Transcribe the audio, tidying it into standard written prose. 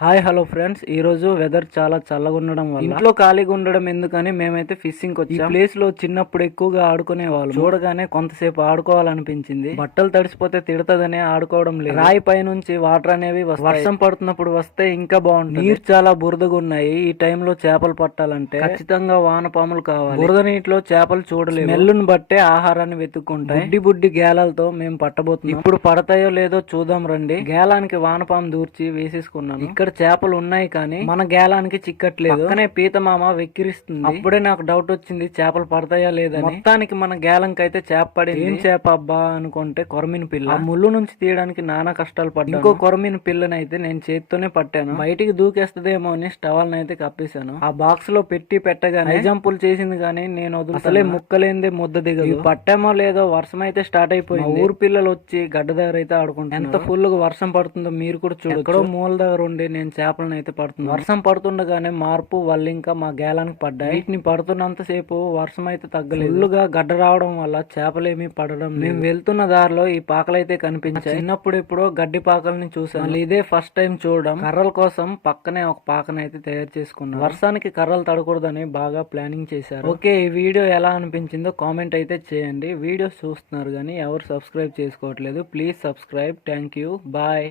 Hi hello friends, ఈ రోజు weather చాలా చల్లగా ఉండడం వల్ల ఇంట్లో ఖాళీగా ఉండడం ఎందుకని మేమైతే ఫిషింగ్ వచ్చాం. ఈ ప్లేస్ లో చిన్నప్పుడు ఎక్కువగా ఆడుకునే వాళ్ళు. చూడగానే కొంతసేపు ఆడుకోవాలనిపించింది. బట్టలు తడిసిపోతే తిడతదనే ఆడుకోవడం లేదు. రాయి పై నుంచి వాటర్ అనేవి వస్తాయి. వర్షం పడుతున్నప్పుడు వస్తే ఇంకా బాగుంటుంది. నీరు చాలా బురదగా ఉన్నాయి. ఈ టైంలో చేపలు పట్టాలంటే ఖచ్చితంగా వానపాములు కావాలి. బురద నీటిలో చేపలు చూడలేదు. స్మెల్లును బట్టే ఆహారాన్ని వెతుక్కుంటాయి. బుడ్డి గేలాలతో మేము పట్టబోతున్నాం. ఇప్పుడు పడతాయో లేదో చూద్దాం రండి. గేలానికి వానపాము దూర్చి వేసేసుకున్నాను. ఇక్కడ చేపలు ఉన్నాయి కానీ మన గేలానికి చిక్కట్లేదు. పక్కనే పీతమామ వెక్కిరిస్తుంది. అప్పుడే నాకు డౌట్ వచ్చింది చేపలు పడతాయా లేదని. మొత్తానికి మన గేలంకి అయితే చేప పడింది. ఏం చేప అబ్బా అనుకుంటే కొరమిన పిల్ల. ఆ ముళ్ళు నుంచి తీయడానికి నానా కష్టాలు పడ్డాను. ఇంకో కొరమిన పిల్లనైతే నేను చేత్తోనే పట్టాను. బయటికి దూకేస్తదేమో అని స్టవల్ అయితే కప్పేశాను. ఆ బాక్స్ లో పెట్టి పెట్టగానే ఎగ్జాంపుల్ చేసింది కానీ నేను అసలే ముక్కలేందే ముద్ద దిగదు. పట్టామో లేదో వర్షం అయితే స్టార్ట్ అయిపోయింది. ఊరు పిల్లలు వచ్చి గడ్డ దగ్గర అయితే ఆడుకుంటారు. ఎంత ఫుల్ గా వర్షం పడుతుందో మీరు కూడా చూడొచ్చు. ఎక్కడో మూల దగ్గర ఉండి నేను చేపలను అయితే పడుతున్నాను. వర్షం పడుతుండగానే మార్పు వాళ్ళు ఇంకా మా గేలానికి పడ్డాయి. వీటిని పడుతున్నంత సేపు వర్షం అయితే తగ్గలేదు. ఫుల్లుగా గడ్డ రావడం వల్ల చేపలేమీ పడడం. మేము వెళ్తున్న దారిలో ఈ పాకలు అయితే కనిపించాయి. చిన్నప్పుడు ఎప్పుడో గడ్డి పాకల్ని చూసాను. ఇదే ఫస్ట్ టైం చూడడం. కర్రల కోసం పక్కనే ఒక పాకను అయితే తయారు చేసుకున్నాం. వర్షానికి కర్రలు తడకూడదని బాగా ప్లానింగ్ చేశారు. ఓకే, ఈ వీడియో ఎలా అనిపించిందో కామెంట్ అయితే చేయండి. వీడియోస్ చూస్తున్నారు కానీ ఎవరు సబ్స్క్రైబ్ చేసుకోవట్లేదు. Please subscribe. Thank you. Bye.